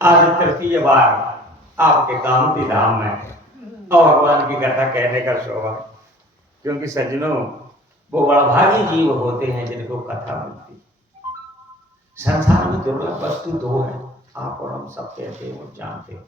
आज तृतीय बार आपके कामती धाम में और भगवान की कथा कहने का शोभा, क्योंकि सज्जनों वो बड़ा भागी जीव होते हैं जिनको कथा मिलती। संसार में दुर्लभ वस्तु दो है, आप और हम सब कहते हो जानते हो।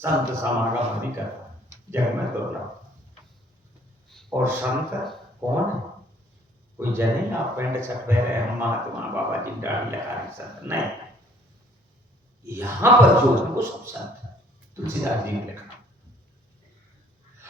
संत समागम नहीं करता जग में दुर्लभ। और संत कौन है? कोई जने आप पेंट छट पे रहे हम महात्मा बाबा जी दाढ़ी लगा रहे संत नहीं, यहां पर जो है वो सब संत है। तुलसीदास जी ने लिखा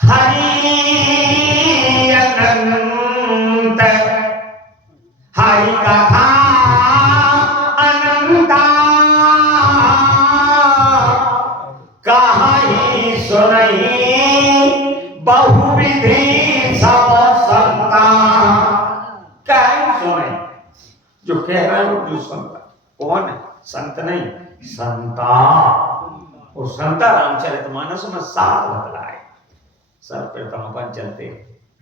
हरि अनंत हरि कथा अनंता कहीं सुनई बहुविधि सब संता। कहीं सुने जो कह रहा है जो सुन रहा कौन है? संत नहीं, संता। और संता रामचरितमानस में 7 बदला है। सर्वप्रथम अपन चलते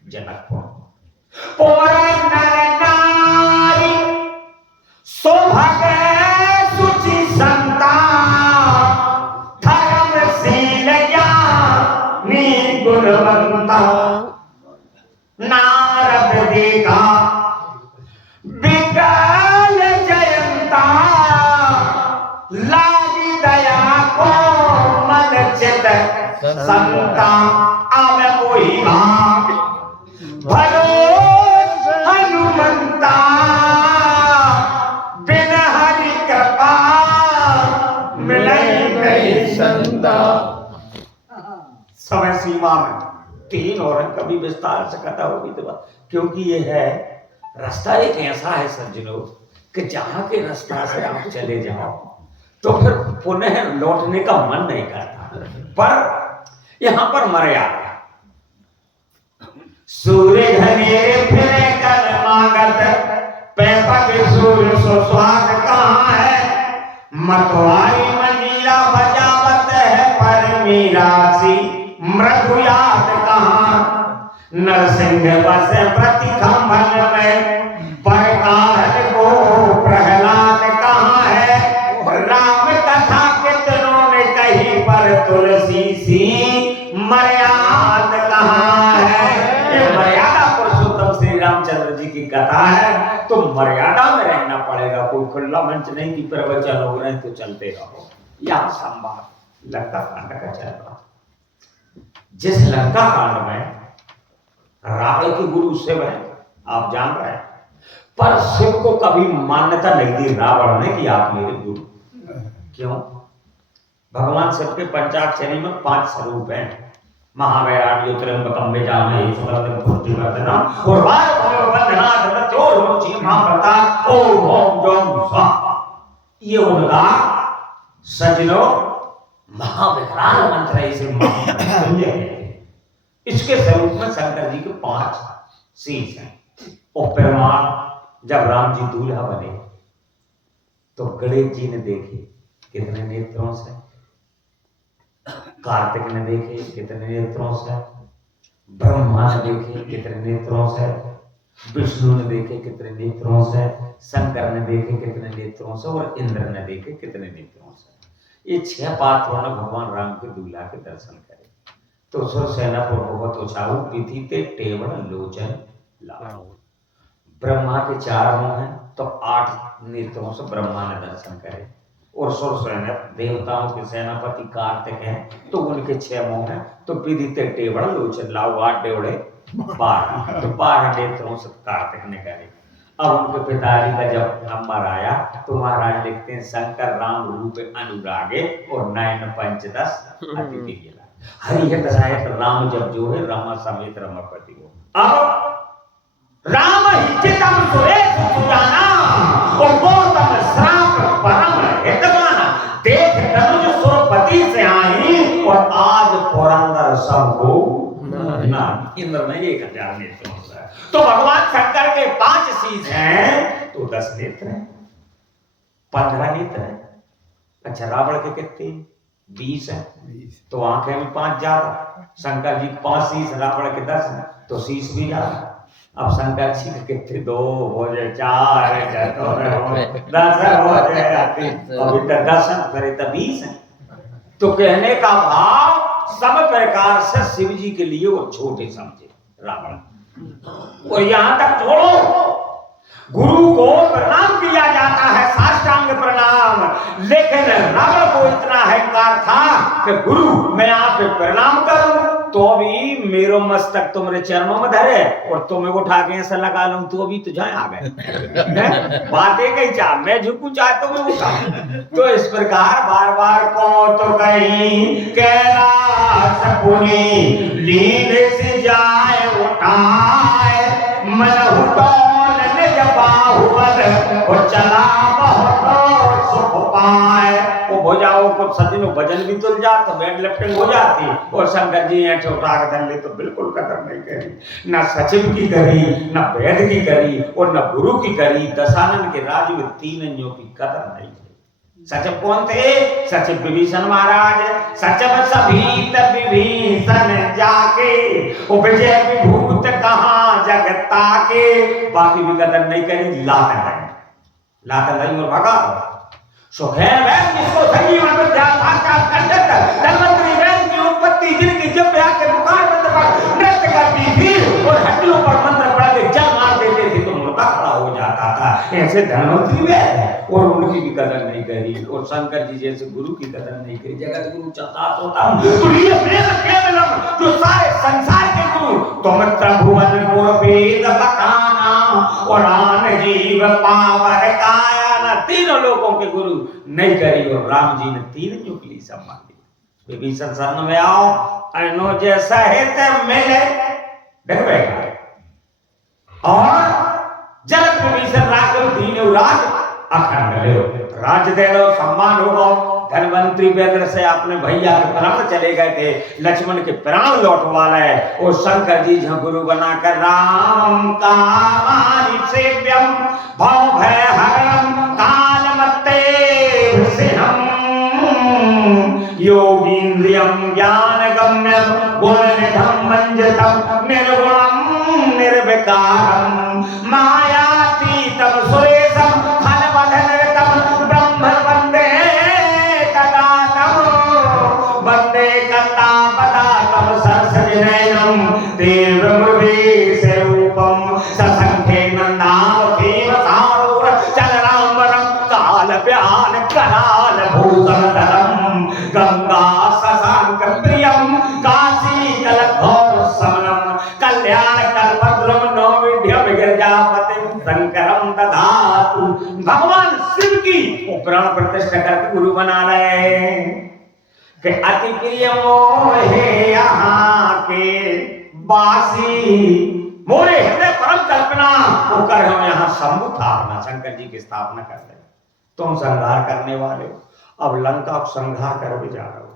जनकपुर। सौभाग्य सुचि संता धर्मशील गुणवंता नारद देखा विकल जयंता लागी दया को मन चित संता। आवे कोई भरो हनुमंता बिन हरि कृपा मिले नहीं संता। समय सीमा में 3 और कभी विस्तार से कथा होगी तो क्योंकि ये है रास्ता एक ऐसा है सज्जनों कि जहां के रास्ता से आप चले जाओ तो फिर पुनः लौटने का मन नहीं करता। पर यहां पर मर्यादा सूर्य घने फिर कर मांगत पैपक सूर्य सुस्वाद कहाँ है मतवारी मंजीरा बजावत है पर मीरासी मृदु याद कहाँ नरसिंह बस प्रति खंभन में परकाल को प्रहलाद कहाँ है राम कथा कितनों ने कही पर तुलसी सी मर्याद कहाँ है। ये मर्यादा पुरुषोत्तम श्री रामचंद्र जी की कथा है तो मर्यादा में रहना पड़ेगा। कोई खुला मंच नहीं कि प्रवचन हो रहे तो चलते रहो। यह संवाद लंका कांड का चल रहा। जिस लंका कांड में रावण के गुरु शिव है आप जान रहे हैं, पर शिव को कभी मान्यता नहीं दी रावण ने कि आप मेरे गुरु। क्यों? भगवान शिव के पंचाक्षरी में 5 स्वरूप हैं। महावैराग्य त्र्यंबकम यजामहे सुगंधिं पुष्टिवर्धनम् उर्वारुकमिव मृत्योर्मुक्षीयमामृता ओम ओम जम स्वाहा। ये उनका सज्जनों महाविकराल मंत्र है। इसे इसके स्वरूप में शंकर जी के 5 शीश हैं। और पेरुमाल जब राम जी दूल्हा बने तो गणेश जी ने देखे कितने नेत्रों से, कार्तिक ने देखे कितने नेत्रों से, ब्रह्मा ने देखे कितने नेत्रों से, विष्णु ने देखे कितने नेत्रों से, शंकर ने देखे कितने नेत्रों से और इंद्र ने देखे कितने नेत्रों से। ये 6 पात्रों ने भगवान राम के दूल्हा के दर्शन करे। तो सुरसेना पर बहुत उछाऊ विधि ते टेवड़ लोचन लाओ। ब्रह्मा के 4 मुंह हैं तो 8 नेत्रों से ब्रह्मा ने दर्शन करे। और सुरसेना देवताओं के सेनापति कार्तिक हैं तो उनके 6 मुंह हैं तो विधि ते टेवड़ लोचन लाओ। 8 डेवड़े 12 तो 12 नेत्रों से कार्तिक ने करे। अब उनके पिताजी का जब नंबर आया तो महाराज लिखते हैं शंकर राम रूप अनुरागे और नयन पंचदश अतिथि गिला। हरिहत सहित राम जब जो है रमा समेत रमापति को। अब राम हितम सुरेश सुजाना और गौतम श्राप परम हितवाना देख तनुज सुरपति से आई और आज पुरंदर सबको ना। इंद्र में 1000 नेत्रों से तो भगवान शंकर के 5 शीश हैं तो 10 नेत्र हैं, 15 नेत्र हैं। अच्छा रावण के कितने? 20 है तो आंखें में 5 ज्यादा। शंकर जी 5 शीश रावण के 10 हैं तो शीश भी ज्यादा। अब शंकर जी के कितने 2 हो जाए 4 10 हो जाए, अभी तक 10 करे तो 20 है। तो कहने का भाव सब प्रकार से शिव जी के लिए वो छोटे समझे रावण। और यहां तक छोड़ो, गुरु को प्रणाम किया जाता है, साष्टांग प्रणाम, लेकिन रावण को इतना अहंकार था कि गुरु मैं आप पे प्रणाम करूं तो भी मेरो मस्तक तुम्हारे चरणों में धरे और तुम्हें उठा के ऐसा लगा लूं तो भी तुझे आ गए। बातें कही चाह मैं झुकू चाहे तो मैं उठा। तो इस प्रकार बार बार को तो कहीं कैलाश पुनी लीन से जाए उठाए मन हुटौन निज बाहुबल और चला बहुत सुख पाए। वो भुजाओं को सदिनों भजन भी तुल जा तो बैड लिफ्टिंग हो जाती और शंकर जी यहाँ छोटा धन ले तो बिल्कुल कदर नहीं करी, ना सचिव की करी, ना वेद की करी और ना गुरु की करी। दशानन के राज में 3 अंजों की कदर नहीं की। सचिव कौन थे? सचिव विभीषण महाराज। सचिव सभीत विभीषण जाके वो विजय विभूत कहाँ जगता के। बाकी भी कदर नहीं करी, लात नहीं और भगा। सुखैन वैद जिसको संजीवन विद्या साक्षात कंठस्थ, धन्वंतरि वैद की उत्पत्ति जिनकी जिह्वा के मुखार बंद पर नृत्य करती थी और हड्डियों पर मंत्र पढ़ के जल मार देते थे तो मुर्दा खड़ा हो जाता था, ऐसे धन्वंतरि वैद है और उनकी भी कदर नहीं करी। और शंकर जी जैसे गुरु की कदर नहीं करी। जगत गुरु चतात होता तुरीय वेद केवलम, जो सारे संसार के गुरु तुम त्रिभुवन गुर वेद बकाना और आन जीव पावर काया। तीनों लोगों के गुरु नहीं करी और राम जी ने 3 युगली संभाली। विभीषण शरण में आओ अनो जैसा हित मिले देख बैठा और जलक विभीषण राघव दीन राज अखंड ले राज दे लो, सम्मान होगा। धनवंतरी वेद से अपने भैया के प्राण चले गए थे, लक्ष्मण के प्राण लौटवा लाए और शंकर जी जहां गुरु बनाकर राम का सेव्यम भव भय हरम काल मत्ते योगीन्द्रियम ज्ञान गम्यम गुणनिधम मंजतम निर्गुणम निर्विकारम मायातीतम सुरेशम फलवदनरतम ब्रह्म वंदे तदातम वंदे कल्लापदातम सरसविनयनम देवमृगेश रूपम ससंखे नंदावधेव सारूर चलराम्बरम काल व्यान कराल भूषणधरम गंगा शशांक प्रियम काशी कलघोर समनम कल्याण कल्पद्रुम नौविध्यम गिरजापति शंकरम दधातु। भगवान शिव की प्राण प्रतिष्ठा करके गुरु बना रहे कि अति प्रिय मोहे यहाँ के बासी मोरे हृदय परम कल्पना वो कर हम यहाँ शंभु स्थापना शंकर जी की स्थापना कर रहे। तुम संहार करने वाले हो, अब लंका को संहार कर भी जा रहे हो।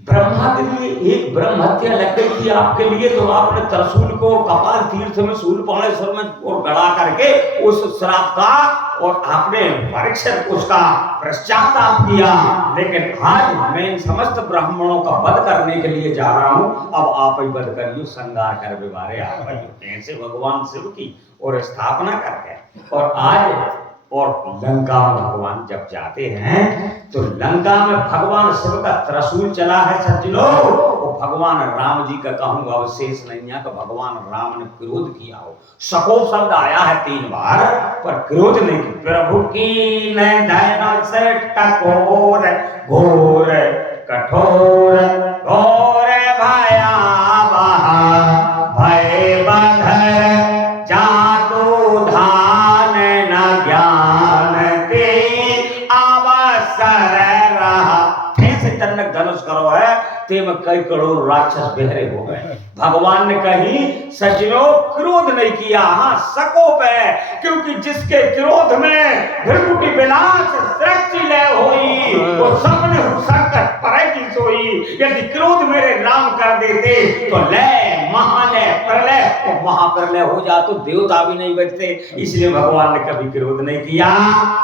ब्रह्मा के लिए एक ब्रह्म हत्या लग गई थी आपके लिए तो आपने त्रिशूल को कपाल तीर्थ में शूलपाणेश्वर में और गड़ा करके उस श्राप का और आपने परीक्षण उसका पश्चाताप किया। लेकिन आज मैं इन समस्त ब्राह्मणों का वध करने के लिए जा रहा हूं, अब आप ही वध करियो, संहार कर व्यवहारे आप ही ऐसे भगवान शिव की और स्थापना करके। और आज और लंका में भगवान जब जाते हैं तो लंका में भगवान शिव का त्रिशूल चला है सज्जनों। वो भगवान राम जी का कहूंगा अवशेष नहीं है। तो भगवान राम ने क्रोध किया हो, सकोप शब्द आया है 3 बार पर क्रोध नहीं किया। प्रभु की नैन से टकोर घोर कठोर घोर भयावह भय बधर जातु धान न ज्ञान ते अवसर रहा। ऐसे तन्नक धनुष करो है ते में कई करोड़ राक्षस बहरे हो गए। भगवान ने कहीं सज्जनों क्रोध नहीं किया, हाँ सकोप है, क्योंकि जिसके क्रोध में भृगुटी विलास सृष्टि लय होई वो सपने संकट परेगी सोई। यदि क्रोध मेरे राम कर देते तो लय महालय प्रलय और महाप्रलय हो जा तो देवता भी नहीं बचते। इसलिए भगवान ने कभी क्रोध नहीं किया।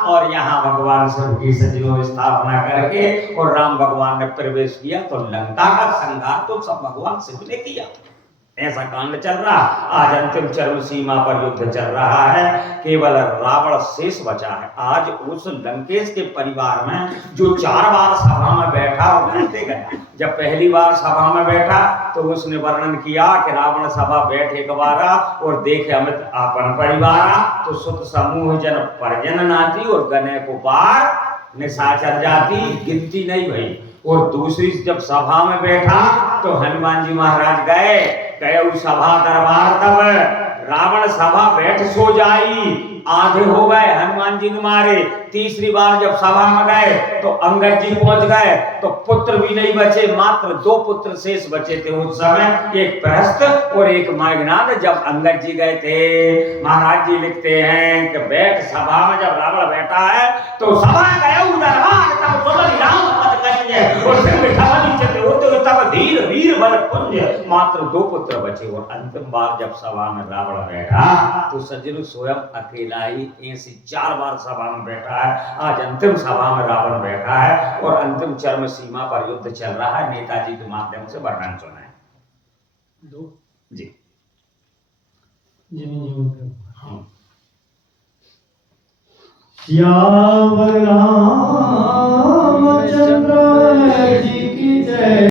और यहाँ भगवान शिव की सज्जनों स्थापना करके और राम भगवान ने प्रवेश किया तो लंका का संहार तो सब भगवान शिव ने किया। ऐसा कांड चल रहा। आज अंतिम चरम सीमा पर युद्ध चल रहा है, केवल रावण शेष बचा है। आज उस लंकेश के परिवार में जो 4 बार सभा में बैठा और कहते गया, जब पहली बार सभा में बैठा तो उसने वर्णन किया कि रावण सभा बैठे गवारा और देखे अमित आपन परिवारा, तो सुत समूह जन परजन नाती और गने को पार निशाचर जाती, गिनती नहीं भई। और दूसरी जब सभा में बैठा तो हनुमान जी महाराज गए सभा दरबार, तब रावण सभा बैठ सो जाई, आधे हो गए हनुमान जी ने मारे। तीसरी बार जब सभा में गए तो अंगद जी पहुंच गए, तो पुत्र भी नहीं बचे, मात्र 2 पुत्र शेष बचे थे उस समय, एक प्रहस्त और एक मेघनाद। जब अंगद जी गए थे, महाराज जी लिखते हैं कि बैठ सभा में जब रावण बैठा है तो सभा गए दरबार, तब सुमन राम पद करेंगे और सिर बिठावा नीचे होते हुए तब धीर वीर बल पुंज, मात्र 2 पुत्र बचे। और अंतिम बार जब सभा में रावण बैठा तो सज्जनों स्वयं अकेला ही ऐसी 4 बार सभा में बैठा है। आज अंतिम सभा में रावण बैठा है और अंतिम चरम सीमा पर युद्ध चल रहा है। नेताजी के माध्यम से वर्णन सुना है जी। श्यावर राम